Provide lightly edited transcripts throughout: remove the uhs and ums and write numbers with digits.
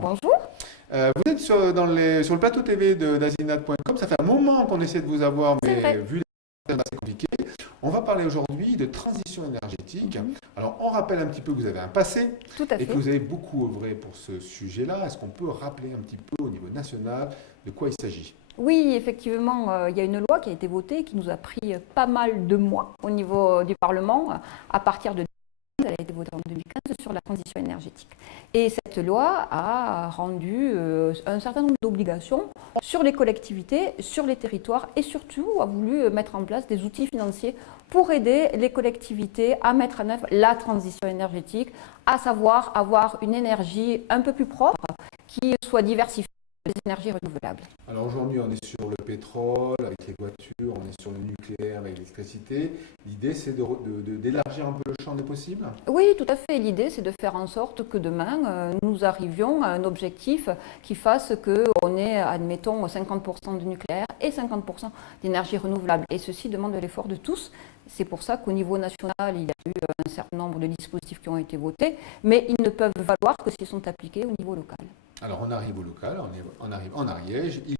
bonjour. Bonjour. Vous êtes sur le plateau TV d'Azinad.com. Ça fait un moment qu'on essaie de vous avoir, C'est mais vrai. vu les c'est assez compliqué. On va parler aujourd'hui de transition énergétique. Alors, on rappelle un petit peu que vous avez un passé Tout à et que fait. vous avez beaucoup œuvré pour ce sujet-là. Est-ce qu'on peut rappeler un petit peu au niveau national de quoi il s'agit? Oui, effectivement, il y a une loi qui a été votée qui nous a pris pas mal de mois au niveau du Parlement. À partir de 2015, elle a été votée en 2015 sur la transition énergétique. Et cette loi a rendu un certain nombre d'obligations sur les collectivités, sur les territoires et surtout a voulu mettre en place des outils financiers pour aider les collectivités à mettre en œuvre la transition énergétique, à savoir avoir une énergie un peu plus propre qui soit diversifiée des énergies renouvelables. Alors aujourd'hui, on est sur le pétrole avec les voitures, on est sur le nucléaire avec l'électricité. L'idée, c'est d'élargir un peu le champ des possibles? Oui, tout à fait. L'idée, c'est de faire en sorte que demain, nous arrivions à un objectif qui fasse qu'on ait, admettons, 50% de nucléaire et 50% d'énergie renouvelable. Et ceci demande l'effort de tous. C'est pour ça qu'au niveau national, il y a eu un certain nombre de dispositifs qui ont été votés, mais ils ne peuvent valoir que s'ils sont appliqués au niveau local. Alors, on arrive au local, on arrive en Ariège. Il y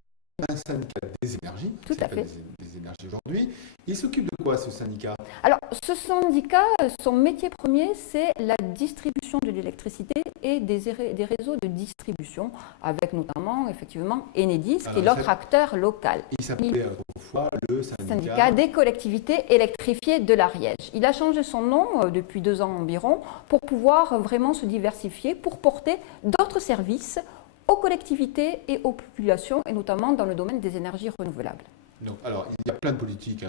a un syndicat des énergies, Tout qui à s'appelle fait. des énergies aujourd'hui. Il s'occupe de quoi, ce syndicat? Alors, ce syndicat, son métier premier, c'est la distribution de l'électricité et des réseaux de distribution, avec notamment, effectivement, Enedis, qui est Alors, l'autre acteur local. il s'appelait autrefois le Syndicat des collectivités électrifiées de l'Ariège. Il a changé son nom depuis 2 ans environ pour pouvoir vraiment se diversifier, pour porter d'autres services aux collectivités et aux populations, et notamment dans le domaine des énergies renouvelables. Donc, alors, il y a plein de politiques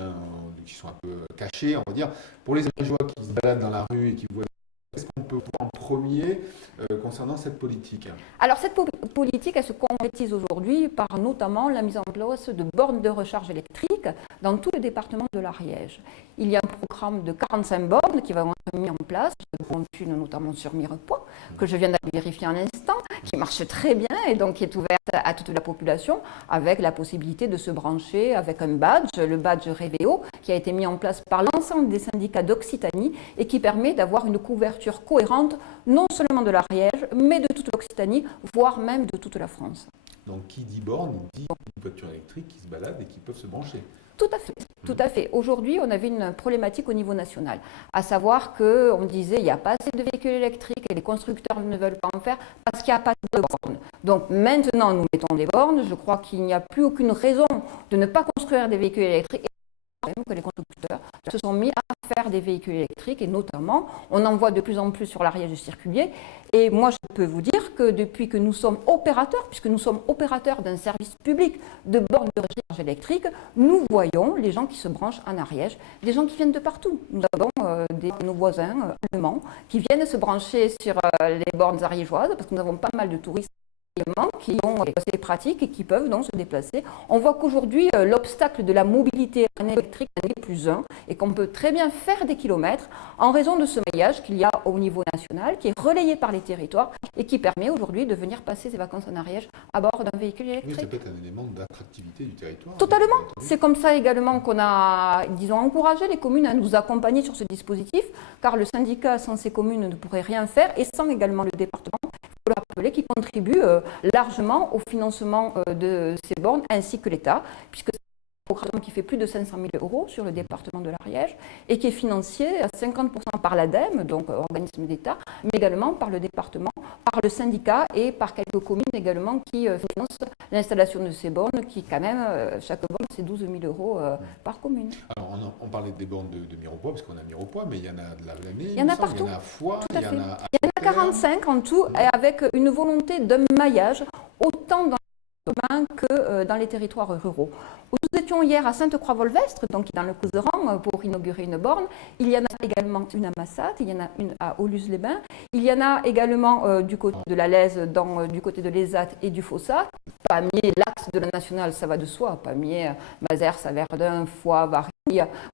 qui sont un peu cachées, on va dire. Pour les Ariégeois qui se baladent dans la rue et qui voient, qu'est-ce qu'on peut voir en premier concernant cette politique? Alors cette politique, elle se concrétise aujourd'hui par notamment la mise en place de bornes de recharge électrique dans tout le département de l'Ariège. Il y a un programme de 45 bornes qui va être mis en place, dont une notamment sur Mirepoix, que je viens d'aller vérifier un instant, qui marche très bien et donc qui est ouverte à toute la population, avec la possibilité de se brancher avec un badge, le badge Révéo, qui a été mis en place par l'ensemble des syndicats d'Occitanie et qui permet d'avoir une couverture cohérente, non seulement de l'Ariège, mais de toute l'Occitanie, voire même de toute la France. Donc, qui dit borne, dit une voiture électrique qui se balade et qui peuvent se brancher. Tout à fait, tout à fait. Aujourd'hui, on avait une problématique au niveau national, à savoir qu'on disait qu'il n'y a pas assez de véhicules électriques et les constructeurs ne veulent pas en faire parce qu'il n'y a pas de bornes. Donc maintenant, nous mettons des bornes. Je crois qu'il n'y a plus aucune raison de ne pas construire des véhicules électriques. Que les constructeurs se sont mis à faire des véhicules électriques et notamment, on en voit de plus en plus sur l'Ariège circulier. Et moi, je peux vous dire que depuis que nous sommes opérateurs, puisque nous sommes opérateurs d'un service public de bornes de recharge électrique, nous voyons les gens qui se branchent en Ariège, des gens qui viennent de partout. Nous avons nos voisins allemands qui viennent se brancher sur les bornes ariégeoises parce que nous avons pas mal de touristes qui ont assez pratiques et qui peuvent donc se déplacer. On voit qu'aujourd'hui, l'obstacle de la mobilité électrique n'est plus un et qu'on peut très bien faire des kilomètres en raison de ce maillage qu'il y a au niveau national, qui est relayé par les territoires et qui permet aujourd'hui de venir passer ses vacances en Ariège à bord d'un véhicule Oui, électrique. ça peut être un élément d'attractivité du territoire. Totalement. C'est comme ça également qu'on a, disons, encouragé les communes à nous accompagner sur ce dispositif, car le syndicat sans ces communes ne pourrait rien faire et sans également le département, il faut le rappeler, qui contribue largement au financement de ces bornes ainsi que l'État, puisque c'est un programme qui fait plus de 500 000 € sur le département de l'Ariège et qui est financé à 50% par l'ADEME, donc organisme d'État, mais également par le département, par le syndicat et par quelques communes également qui financent l'installation de ces bornes, qui quand même, chaque borne, c'est 12 000 € par commune. Alors, on parlait des bornes de Mirepoix, parce qu'on a Mirepoix, mais il y en a de la Vlanée, Il y en a partout. il y en a à Foix, Tout à il y fait. en a à Il y en a 45 en tout, et avec une volonté d'un maillage, autant dans les urbains que dans les territoires ruraux. Nous étions hier à Sainte-Croix-Volvestre, donc dans le Couserans, pour inaugurer une borne. Il y en a également une à Massat, il y en a une à Aulus-les-Bains. Il y en a également du côté de la Lèze, du côté de l'Esat et du Fossat. Pamiers, l'axe de la nationale, ça va de soi. Pamiers, Mazères, Saverdun, Foix, Varennes,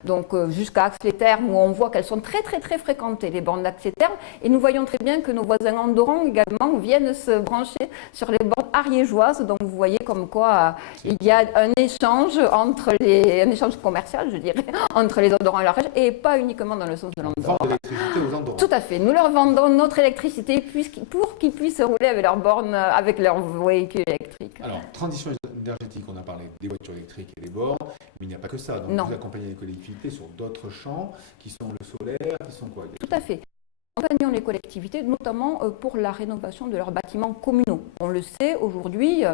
donc jusqu'à Axe-les-Thermes, où on voit qu'elles sont très fréquentées, les bornes d'Axe-les-Thermes, et nous voyons très bien que nos voisins andorrans également viennent se brancher sur les bornes ariégeoises, donc vous voyez comme quoi il y a un échange un échange commercial, je dirais, entre les Andorrans et la région, et pas uniquement dans le sens de l'Andorre. On vend de l'électricité aux Andorrans. Tout à fait, nous leur vendons notre électricité pour qu'ils puissent rouler avec leurs bornes, avec leurs véhicules électriques. Alors, transition énergétique, on a parlé des voitures électriques et des bornes, mais il n'y a pas que ça. Donc, vous accompagnez les collectivités sur d'autres champs, qui sont le solaire, qui sont quoi? Tout à fait. Nous accompagnons les collectivités, notamment pour la rénovation de leurs bâtiments communaux. On le sait aujourd'hui,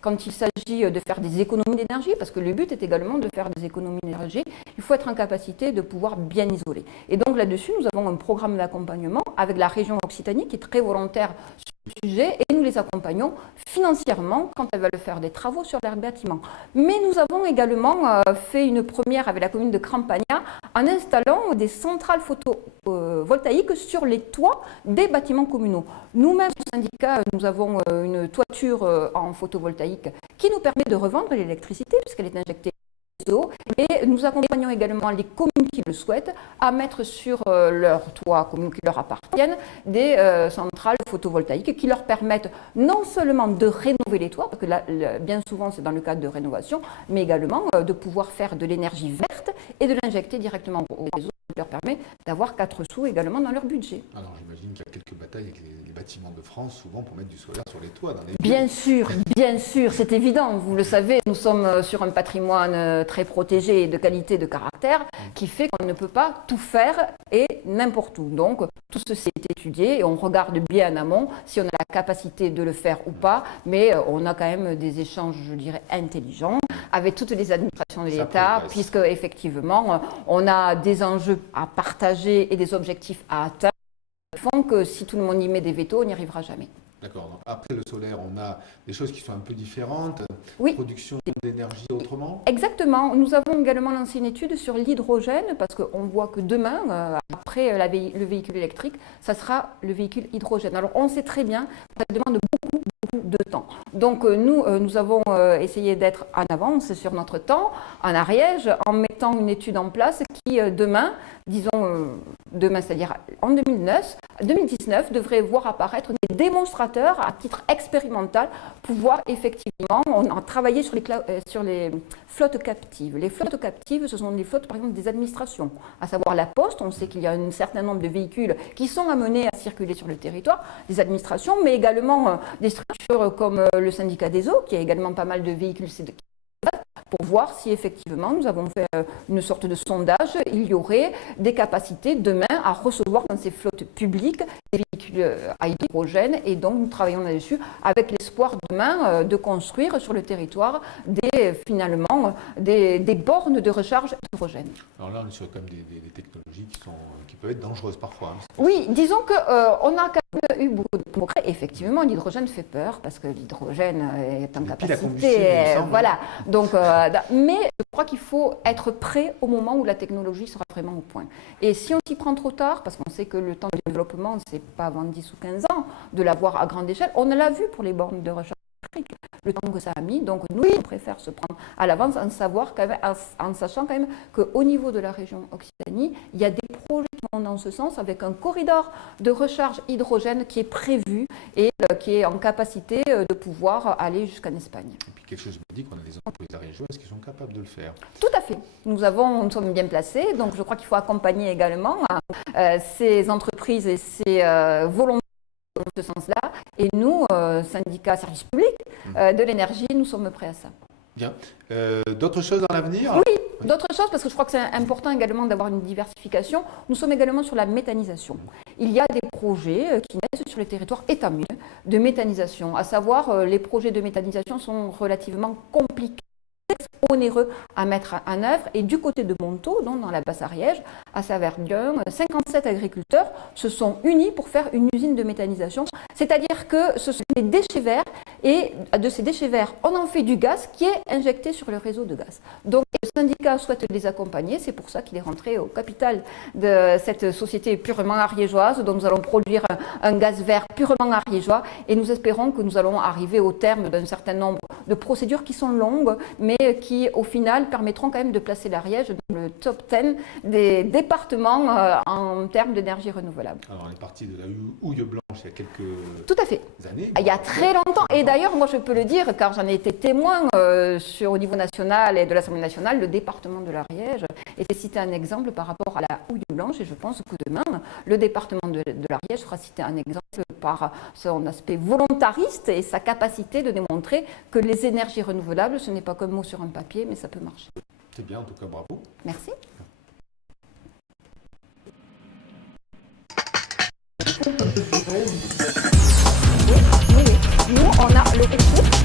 quand il s'agit de faire des économies d'énergie, parce que le but est également de faire des économies d'énergie, il faut être en capacité de pouvoir bien isoler. Et donc là-dessus, nous avons un programme d'accompagnement avec la région Occitanie qui est très volontaire sur le sujet, et nous les accompagnons financièrement quand elles veulent faire des travaux sur leurs bâtiments. Mais nous avons également fait une première avec la commune de Crampagna en installant des centrales photovoltaïques sur les toits des bâtiments communaux. Nous-mêmes, au syndicat, nous avons une toiture en photovoltaïque qui nous permet de revendre l'électricité puisqu'elle est injectée eau, et nous accompagnons également les communes qui le souhaitent à mettre sur leur toit, communes qui leur appartiennent, des centrales photovoltaïques qui leur permettent non seulement de rénover les toits, parce que là, bien souvent c'est dans le cadre de rénovation, mais également de pouvoir faire de l'énergie verte et de l'injecter directement au réseau, qui leur permet d'avoir 4 sous également dans leur budget. Alors j'imagine qu'il y a quelques batailles avec les bâtiments de France, souvent pour mettre du solaire sur les toits. Dans les bien sûr, c'est évident. Vous le savez, nous sommes sur un patrimoine très protégé et de qualité de caractère qui fait qu'on ne peut pas tout faire et n'importe où. Donc tout ceci est étudié et on regarde bien en amont si on a la capacité de le faire ou pas, mais on a quand même des échanges, je dirais, intelligents avec toutes les administrations de l'État, puisque effectivement on a des enjeux à partager et des objectifs à atteindre qui font que si tout le monde y met des vétos, on n'y arrivera jamais. D'accord. Donc après le solaire, on a des choses qui sont un peu différentes. Oui. Production d'énergie autrement. Exactement. Nous avons également lancé une étude sur l'hydrogène parce qu'on voit que demain, après le véhicule électrique, ça sera le véhicule hydrogène. Alors on sait très bien que ça demande beaucoup de temps. Donc nous avons essayé d'être en avance sur notre temps, en Ariège, en mettant une étude en place qui demain, c'est-à-dire en 2019, devrait voir apparaître des démonstrateurs à titre expérimental, pouvoir effectivement, on a travaillé sur les flottes captives. Les flottes captives, ce sont des flottes par exemple des administrations, à savoir la Poste. On sait qu'il y a un certain nombre de véhicules qui sont amenés à circuler sur le territoire, des administrations, mais également des structures comme le syndicat des eaux, qui a également pas mal de véhicules pour voir si effectivement nous avons fait une sorte de sondage, il y aurait des capacités demain à recevoir dans ces flottes publiques des véhicules à hydrogène, et donc nous travaillons là-dessus avec l'espoir demain de construire sur le territoire des bornes de recharge hydrogène. Alors là on est sur quand même des technologies qui peuvent être dangereuses parfois. Hein, oui, disons qu'on a quand même eu beaucoup de progrès. Effectivement, l'hydrogène fait peur parce que l'hydrogène est en capacité. Voilà. Donc, mais je crois qu'il faut être prêt au moment où la technologie sera vraiment au point. Et si on s'y prend trop tard, parce qu'on sait que le temps de développement, c'est pas avant 10 ou 15 ans de l'avoir à grande échelle, on l'a vu pour les bornes de recharge électrique, le temps que ça a mis. Donc nous, on préfère se prendre à l'avance en sachant quand même qu'au niveau de la région Occitanie, il y a des projets qui vont dans ce sens avec un corridor de recharge hydrogène qui est prévu et qui est en capacité de pouvoir aller jusqu'en Espagne. Et puis quelque chose me dit qu'on a des entreprises ariégeoises qui sont capables de le faire. Tout à fait. Nous sommes bien placés, donc je crois qu'il faut accompagner également ces entreprises et ces volontaires dans ce sens-là. Et nous, syndicat service public de l'énergie, nous sommes prêts à ça. Bien. D'autres choses dans l'avenir? Oui, d'autres choses, parce que je crois que c'est important également d'avoir une diversification. Nous sommes également sur la méthanisation. Il y a des projets qui naissent sur les territoires, et tant mieux, de méthanisation. À savoir, les projets de méthanisation sont relativement compliqués, onéreux à mettre en œuvre, et du côté de Montaut, donc dans la Basse-Ariège, à Saverdun, 57 agriculteurs se sont unis pour faire une usine de méthanisation, c'est-à-dire que ce sont des déchets verts, et de ces déchets verts, on en fait du gaz qui est injecté sur le réseau de gaz. Donc Et le syndicat souhaite les accompagner, c'est pour ça qu'il est rentré au capital de cette société purement ariégeoise, dont nous allons produire un gaz vert purement ariégeois, et nous espérons que nous allons arriver au terme d'un certain nombre de procédures qui sont longues, mais qui au final permettront quand même de placer l'Ariège dans le top 10 des départements en termes d'énergie renouvelable. Alors on est parti de la houille blanche il y a quelques Tout à fait. années. Il y a très longtemps, et d'ailleurs moi je peux le dire car j'en ai été témoin au niveau national et de l'Assemblée nationale, le département de l'Ariège était cité un exemple par rapport à la houille blanche, et je pense que demain le département de l'Ariège sera cité un exemple par son aspect volontariste et sa capacité de démontrer que les énergies renouvelables, ce n'est pas qu'un mot sur un papier, mais ça peut marcher. C'est bien, en tout cas, bravo. Merci. Oui, oui, oui. Nous, on a le recours